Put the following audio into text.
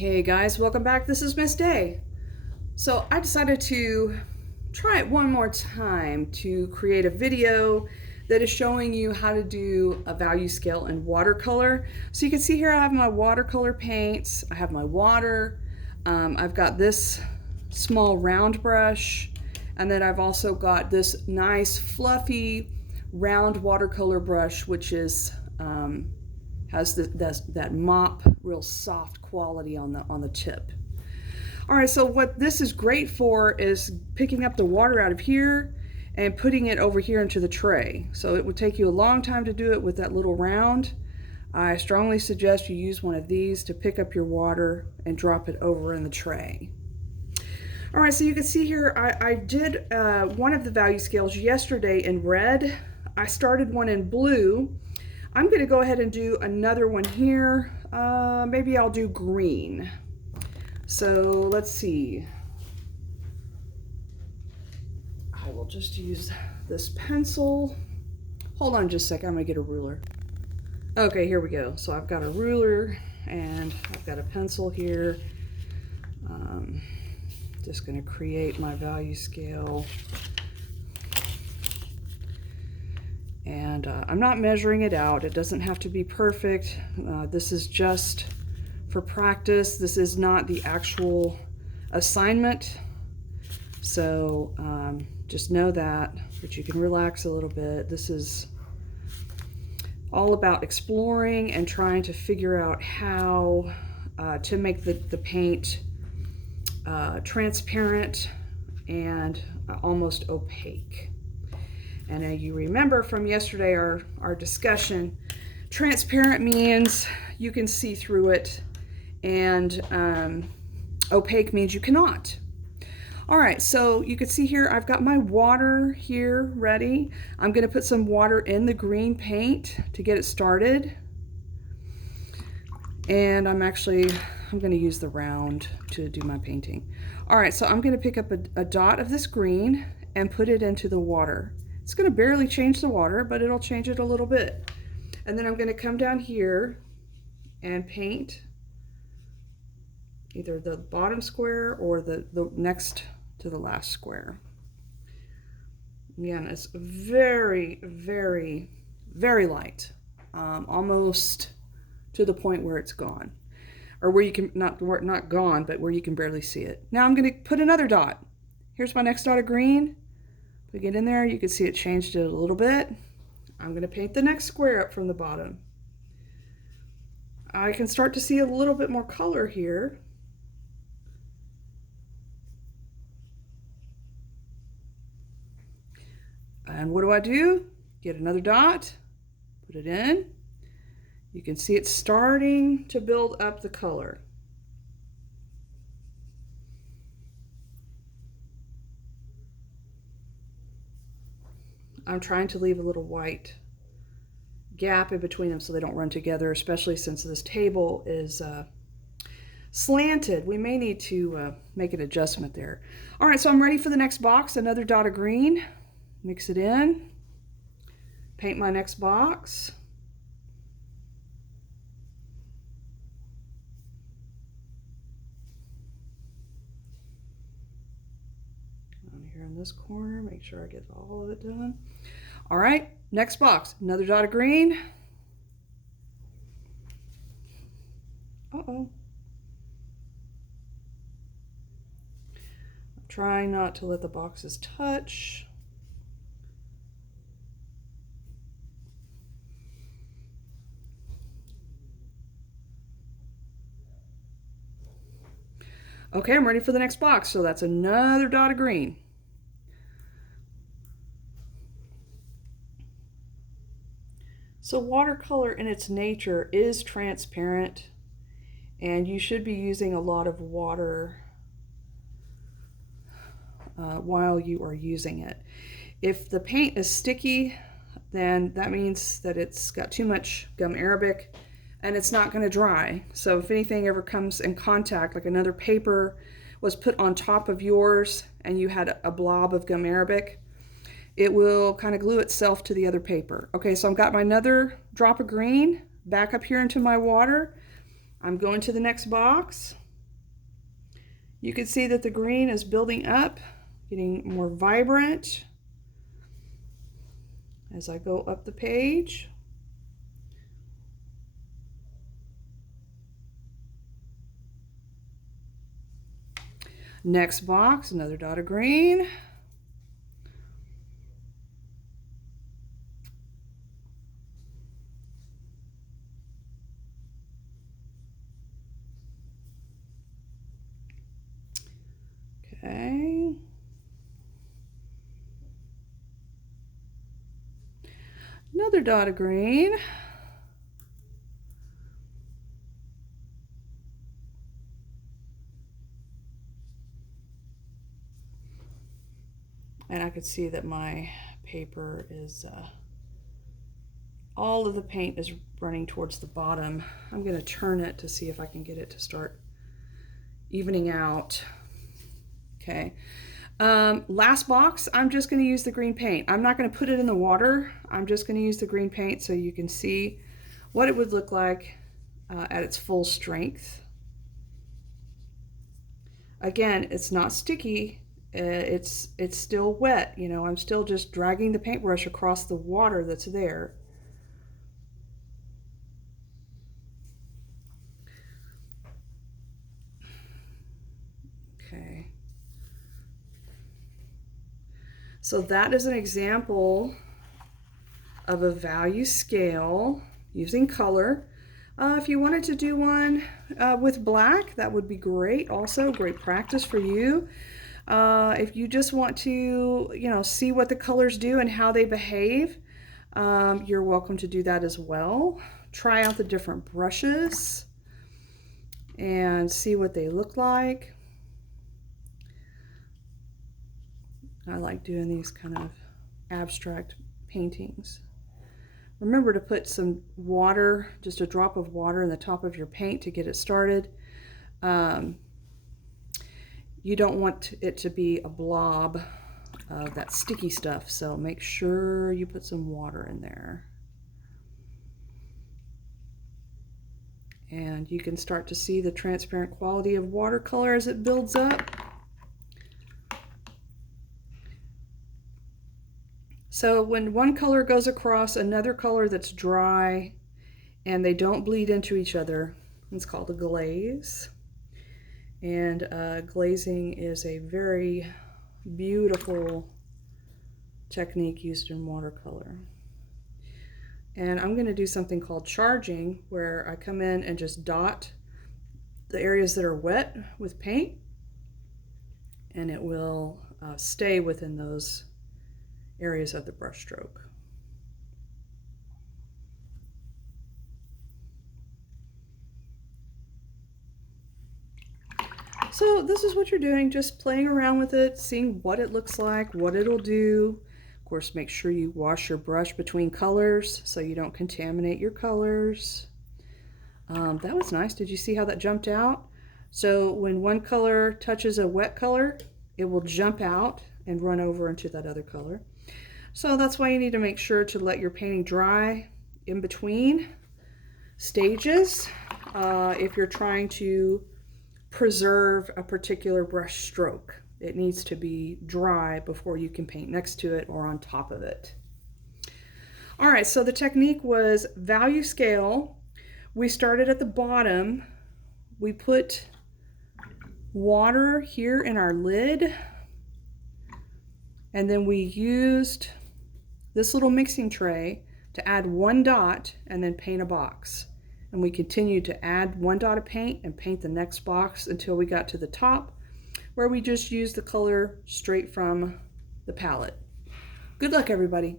Hey guys, welcome back. This is Miss Day. So I decided to try it one more time to create a video that is showing you how to do a value scale in watercolor. So you can see here I have my watercolor paints, I have my water, I've got this small round brush, and then I've also got this nice fluffy round watercolor brush, which is has that mop, real soft quality on the tip. All right, so what this is great for is picking up the water out of here and putting it over here into the tray. So it would take you a long time to do it with that little round. I strongly suggest you use one of these to pick up your water and drop it over in the tray. All right, so you can see here I did one of the value scales yesterday in red. I started one in blue. I'm going to go ahead and do another one here. Maybe I'll do green. So let's see. I will just use this pencil. Hold on just a second. I'm going to get a ruler. Okay, here we go. So I've got a ruler and I've got a pencil here. Just going to create my value scale. And I'm not measuring it out. It doesn't have to be perfect. This is just for practice. This is not the actual assignment. So just know that, but you can relax a little bit. This is all about exploring and trying to figure out how to make the paint transparent and almost opaque. And you remember from yesterday our discussion, transparent means you can see through it, and opaque means you cannot. All right, so you can see here I've got my water here ready. I'm going to put some water in the green paint to get it started. And I'm going to use the round to do my painting. All right, so I'm going to pick up a dot of this green and put it into the water. It's going to barely change the water, but it'll change it a little bit. And then I'm going to come down here and paint either the bottom square or the next to the last square. Again, it's very, very, very light, almost to the point where it's gone, or where you can not gone, but where you can barely see it. Now I'm going to put another dot. Here's my next dot of green. We get in there, you can see it changed it a little bit. I'm going to paint the next square up from the bottom. I can start to see a little bit more color here. And what do? Get another dot, put it in. You can see it's starting to build up the color. I'm trying to leave a little white gap in between them so they don't run together, especially since this table is slanted. We may need to make an adjustment there. All right, so I'm ready for the next box. Another dot of green. Mix it in. Paint my next box. Here in this corner, make sure I get all of it done. All right, next box, another dot of green. Uh-oh. I'm trying not to let the boxes touch. Okay, I'm ready for the next box, so that's another dot of green. So watercolor in its nature is transparent, and you should be using a lot of water while you are using it. If the paint is sticky, then that means that it's got too much gum arabic and it's not going to dry. So if anything ever comes in contact, like another paper was put on top of yours and you had a blob of gum arabic, it will kind of glue itself to the other paper. Okay, so I've got my another drop of green back up here into my water. I'm going to the next box. You can see that the green is building up, getting more vibrant as I go up the page. Next box, another dot of green. Okay. Another dot of green. And I could see that my paper is, all of the paint is running towards the bottom. I'm going to turn it to see if I can get it to start evening out. Okay. Last box, I'm just going to use the green paint. I'm not going to put it in the water. I'm just going to use the green paint so you can see what it would look like at its full strength. Again, it's not sticky. It's still wet. You know, I'm still just dragging the paintbrush across the water that's there. Okay. So that is an example of a value scale using color. If you wanted to do one with black, that would be great. Also, great practice for you. If you just want to, see what the colors do and how they behave, you're welcome to do that as well. Try out the different brushes and see what they look like. I like doing these kind of abstract paintings. Remember to put some water, just a drop of water in the top of your paint to get it started. You don't want it to be a blob of that sticky stuff, so make sure you put some water in there. And you can start to see the transparent quality of watercolor as it builds up. So when one color goes across another color that's dry and they don't bleed into each other, it's called a glaze. And glazing is a very beautiful technique used in watercolor. And I'm going to do something called charging, where I come in and just dot the areas that are wet with paint, and it will stay within those areas of the brush stroke. So this is what you're doing, just playing around with it, seeing what it looks like, what it'll do. Of course, make sure you wash your brush between colors so you don't contaminate your colors. That was nice. Did you see how that jumped out? So when one color touches a wet color, it will jump out and run over into that other color. So that's why you need to make sure to let your painting dry in between stages if you're trying to preserve a particular brush stroke. It needs to be dry before you can paint next to it or on top of it. All right, so the technique was value scale. We started at the bottom. We put water here in our lid, and then we used this little mixing tray to add one dot and then paint a box. And we continued to add one dot of paint and paint the next box until we got to the top, where we just used the color straight from the palette. Good luck, everybody.